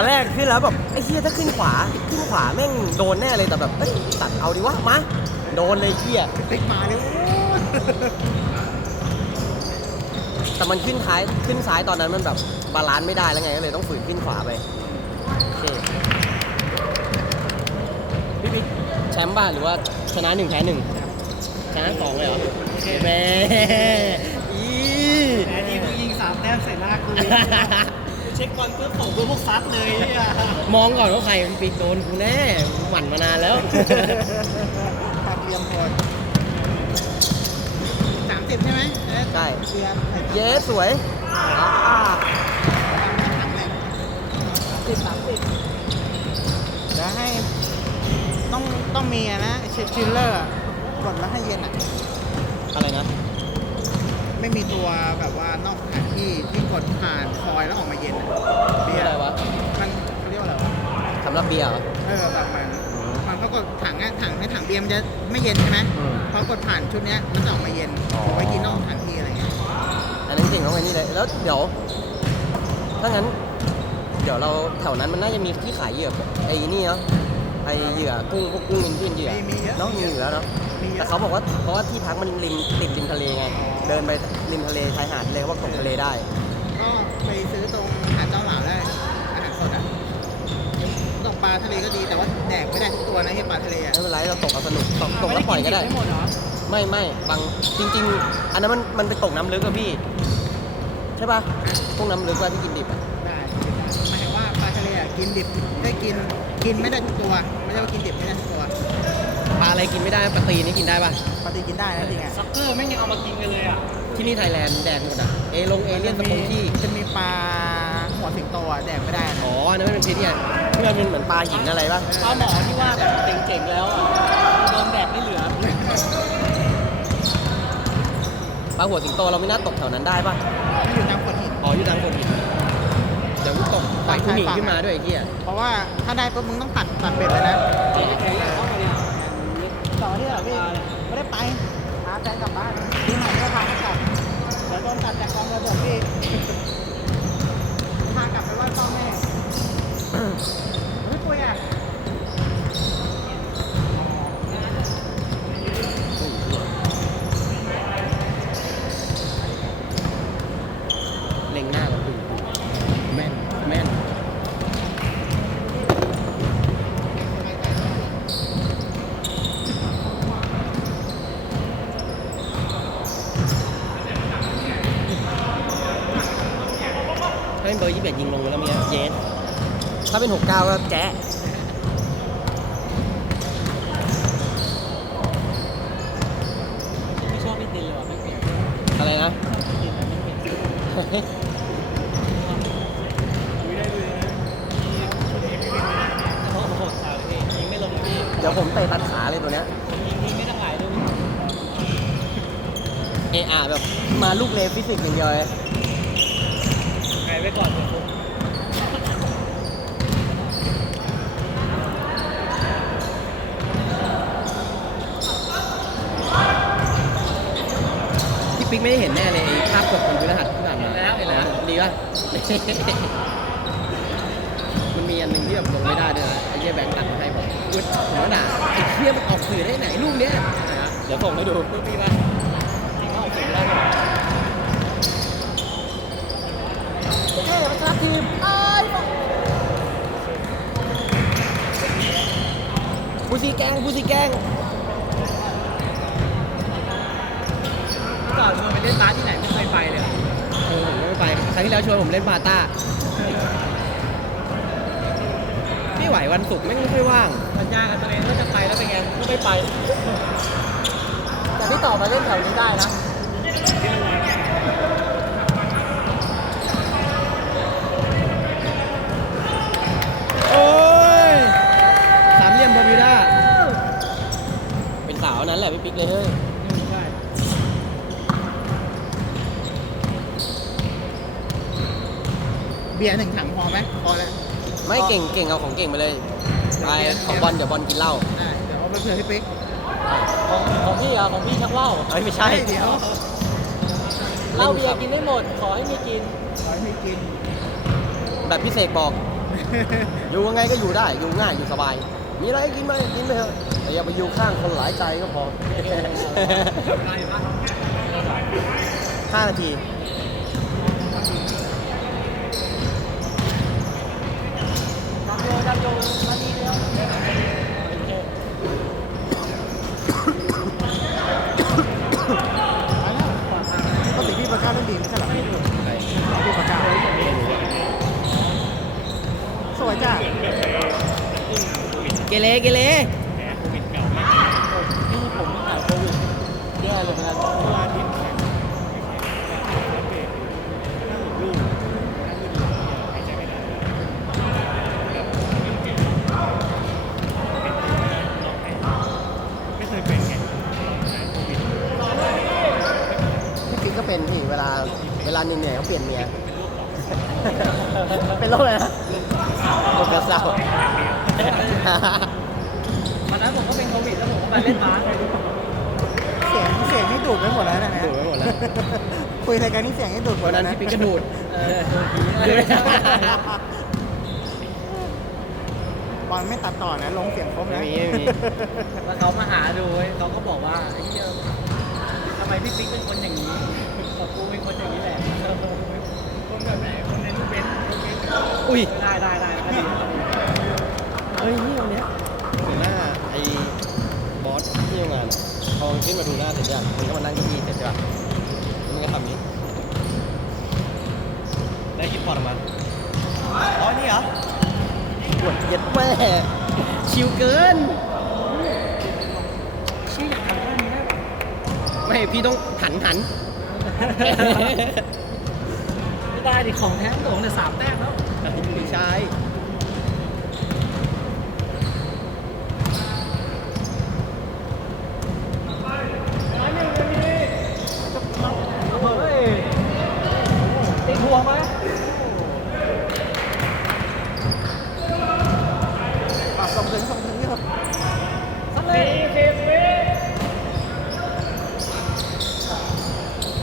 อนแรกขึ้นแล้วแบบไอ้เฮียถ้าขึ้นขวาขึ้นขวาแม่งโดนแน่เลยแต่แบบเอ้ยตัดเอาดีวะมาโดนเลยเฮียติ๊กมาเลยโอ้ยแต่มันขึ้นท้ายขึ้นซ้ายตอนนั้นมันแบบบาลานซ์ไม่ได้แล้วไงก็เลยต้องฝืนขึ้นขวาไปโอเคพี่บิ๊กแชมป์ป่ะหรือว่าชนะหนึ่งแพ้หนึ่งชนะสองเลยเหรอแหม่อีแต่นี่มึงยิงสามแต้มใส่หน้ากูเช็คบอลปุ๊บส่งกูพวกซัดเลยอะมองก่อนว่าใครพี่บิ๊กโดนกูแน่กูหมั่นมานานแล้ว ตัดเรียมพอสามสิบใช่ไหมใช่เรียมเย้สวยอ่าสิบสามสิบจะให้ต้องต้องมีอะนะเชฟชิลเลอร์กดแล้วให้เย็นอะอะไรนะ ไม่มีตัวแบบว่านอกสถานที่ที่กดผ่านคอยแล้วออกมาเย็นอะคืออะไรวะมันเขาเรียกว่าอะไรวะสำหรับเบียร์เหรอ เออแบบมันมันก็กดถังอะถังในถังเบียร์มันจะไม่เย็นใช่ไหมอืม พอกดผ่านชุดเนี้ยมันจะออกมาเย็นอ๋อเอาไว้กินนอกสถานที่อะไรเงี้ยอันนี้นจริงต้องไปนี่เลย แล้วเดี๋ยว ถ้างั้น เดี๋ยวเราแถวนั้นมันน่าจะมีที่ขายเหยื่อไอ้นี่เนาะ ไอ้เหยื่อกุ้งพวกกุ้งเป็นที่เป็นเหยื่อมีมีเยอะเนาะมีอยู่แล้วเนาะ มีเยแต่อะเขาบอกว่าเพราะว่าที่พักมันริมติดริมทะเลไง เดินไปริมทะเลชายหาดเลยว่าตกทะเลได้ ก็ไปซื้อตรงหาดเจ้าหลาวได้อาหารสดอะตกปลาทะเลก็ดีแต่ว่าแดกไม่ได้ทุกตัวนะเห็นปลาทะเลอะไม่เป็นไรเราตกเอาสนุกตกตกแล้วปล่อยก็ได้ ไม่หมดเหรอไม่ไม่บางจริง ๆ อันนั้นมันมันไปตกน้ำลึกอะพี่ ใช่ป่ะพวกน้ำลึกว่าที่กินดิบอะได้หมายถึงว่าปลาทะเลอะกินดิบได้กินกินไม่ได้ทุกตัว ไม่ใช่ว่ากินดิบไม่ได้ทุกตัวปลา อะไรกินไม่ได้ปลาตีนี่กินได้ป่ะปกติกินได้นะจริงอะซักเกอร์ไม่งยังเอามากินกันเลยอะที่นี่ไทยแลนด์แดงหมดอะเอลงเอเลี่ยนสปงที่จะมีปลาหัวสิงโตอะแดกไม่ได้นะอ๋ออันนั้นไม่เป็นพิษเนี่ยที่มันเป็นเหมือนปลาหินอะไรป่ะปลาหมอที่ว่าแบบเจ๋งๆแล้วอะโดนแดดไม่เหลือปลาหัวสิงโตเราไม่น่าตกแถวนั้นได้ป่ะไม่อยู่ตามโขดหิน อ๋ออยู่ดังคนหินเดี๋ยวกูตกปล่อยกูหนีขึ้นมาด้วยไอ้เหี้ยเพราะว่าถ้าได้ปุ๊บมึงต้องตัดตัดเบ็ดเลยนะเจ๋ง ต่อที่เหรอพี่ไม่ได้ไปหาแฟนกลับบ้านที่ไหนก็พาเขากลับเดี๋ยวโดนตัดจากกองระเบิดพี่พากลับไปไหว้พ่อแม่ไม่ป่วยอะ เล็งหน้าเราดูแม่นแม่นถ้าเป็นเบอร์ยี่สิบเอ็ ดยิงลงแล้วเมียเยสถ้าเป็นหกเก้าก็แจ๊ะไม่ชอบพี่ตินเลยว่ะไม่เปลี่ยนอะไรนะตินไม่เปลี่ยนคุยได้เลยนะโอ้โหสาวเลยพี่ยิงไม่ลงเลยพี่เดี๋ยวผมเตะตัดขาเลยตัวเนี้ย ยิงยิงไม่ตั้งหลายลูก เออาแบบมาลูกเลฟิสิกส์อย่างเดียวเลย ไกลไว้ก่อนเถอะผมพี่ปิ๊กไม่ได้เห็นแน่เลยไอ้ภาพกดบนพฤหัสที่ผ่านมาแล้วเห็นแล้วดีป่ะ มันมีอันหนึ่งที่แบบลงไม่ได้ด้วยนะไอ้เหี้ยแบงค์ตัดมาให้ผมอุ๊ยผมก็ด่าไอ้เหี้ยมันออกสื่อได้ไหนรูปเนี้ยเดี๋ยวส่งให้ดูลูกพี่ป่ะจริงเขาออกเสียงได้ไหม เฮ้ยมันชนะทีมไอ้บูซีแกงบูซีแกงก่อนชวนไปเล่นบาสที่ไหนไม่เคยไปเลยอะเออผมไม่ไปครั้งที่แล้วชวนผมเล่นบาต้าไม่ไหววันศุกร์ไม่ค่อยว่างสัญญากันตัวเองว่าจะไปแล้วเป็นไงก็ไม่ไป แต่พี่ต่อมาเล่นแถวนี้ได้นะ โอ้ย สามเหลี่ยมบอมิวด้า เป็นสาวนั้นแหละพี่ปิ๊กเลยเฮ้ย ใช่ เบียร์หนึ่งถังพอไหมพอแล้วไม่เก่งเก่งเอาของเก่งไปเลยไปของบอลเดี๋ยวบอลกินเหล้าได้เดี๋ยวเอาไปเผื่อพี่ปิ๊กของของพี่อะของพี่ชักเหล้าเอ้ยไม่ใช่เดี๋ยวเหล้าเบียร์กินได้หมด ขอให้มีกินขอให้พี่กินแบบพี่เสกบอก อยู่ยังไงก็อยู่ได้อยู่ง่ายอยู่สบาย มีอะไรก็กินไปกินไปเถอะแต่อย่าไปอยู่ข้างคนหลายใจก็พอห้านาที ทำโยทำโยมาดีเดียวโอเคมาแล้วปกติพี่ประกาศเล่นดีไม่ใช่เหรอพี่ประกาศสวยจ้าเกเรเกเรนี่ผมหายโควิดแย่เลยเหมือนกันเวลาทิพย์แข็ง ไม่เคยเป็นไง พี่กิ๊กก็ เป็นพี่เวลาเวลาเหนื่อยๆเขาเปลี่ยนเมีย เป็นโรคอะไรนะโรคกระเซาวันนั้นผมก็เป็นโควิดแล้วผมก็ไปเล่นบาสเลยเสียงเสียงนี่ดูดไปหมดแล้วนะเนี่ยดูไปหมดแล้ว คุยรายการนี้เสียงนี่ดูดหมวัดนแล้นั้วนนะพี่ปิ๊กก็ดูดเออดูได้บอลไม่ตัดต่อนะ ลงเสียงครบไม่นะมีไม่มี แล้วเขามาหาดูเว้ยเขาก็บอกว่าไอ้เหี้ยทำไมพี่ปิ๊กเป็นคนอย่างนี้บอ กูเป็นคนอย่างนี้แหละคนแบบไหนคนในรูปเป็นอุ้ยได้ได้ได้ก็ดีเฮ้ยนี่วันเนี้ยหน้าไอ้บอสที่ทำงานพอมันขึ้นมาดูหน้าเสร็จยังมันก็มานั่งเก้าอี้เสร็จใช่ป่ะแล้วมันก็ทำนี้ได้คิดพอร์ตออกมาอ๋อนี่เหรอปวดเย็ดแม่ชิวเกินชื่อยากทำท่านี้ได้ปะไม่พี่ต้องหันหัน ไม่ได้ดิของแท้โด่งแต่สามแต้มแล้วไม่ใช่เฮ้ยติดห่วงไหมอะส่งถึงส่งถึงนี่ครับสักเลยสิบวิ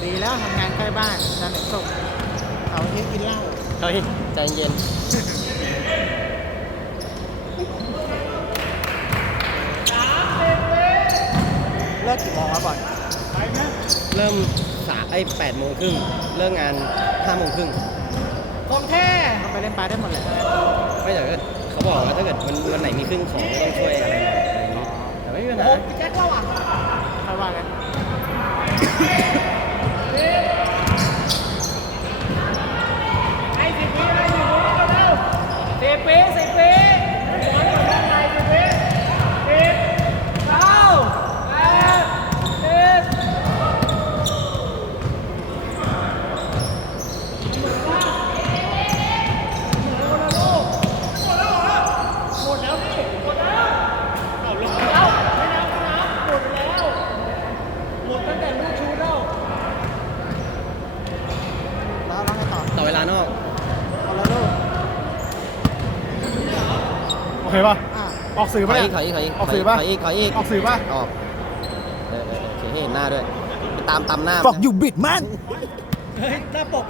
ดีแล้ว ทำงานใกล้บ้านจันทร์ถึงศุกร์เสาร์อาทิตย์กินเหล้าเฮ้ยใจเย็น เลิกกี่โมงครับบอลเริ่มสามไอ้แปดโมงครึ่งเลิกงานห้าโมงครึ่งของแท้ต้องไปเล่นบาสได้หมดเลยไม่แต่ก็เขาบอกว่าถ้าเกิดวันวันไหนมีครึ่งของก็ต้องช่วยอะไรหน่อยอะไรอย่างงี้แต่ไม่มีปัญโอ้หาพี่แจ็คเล่าอะ ค่อยว่ากัน ให้สิบวิให้สิบวิเร็วสิบวิสิบวิย้อนกลับด้านในสิบวิสิบเก้าแปดเจ็ด หมดตั้งแต่ลูกชูแล้ว แล้วร้องไงต่อ ต่อเวลานอก เอาละลูก โอเคป่ะอะออกสื่อขอป่ะอีเนี่กยขออีกขออีกออกสื่อปะขออีกขออีกออกสื่อป่ะออกเออเออเออโอเคให้เห็นหน้าด้วยไปตามตามหน้าบอกอยู่บิดมันเฮ้ยหน้าปก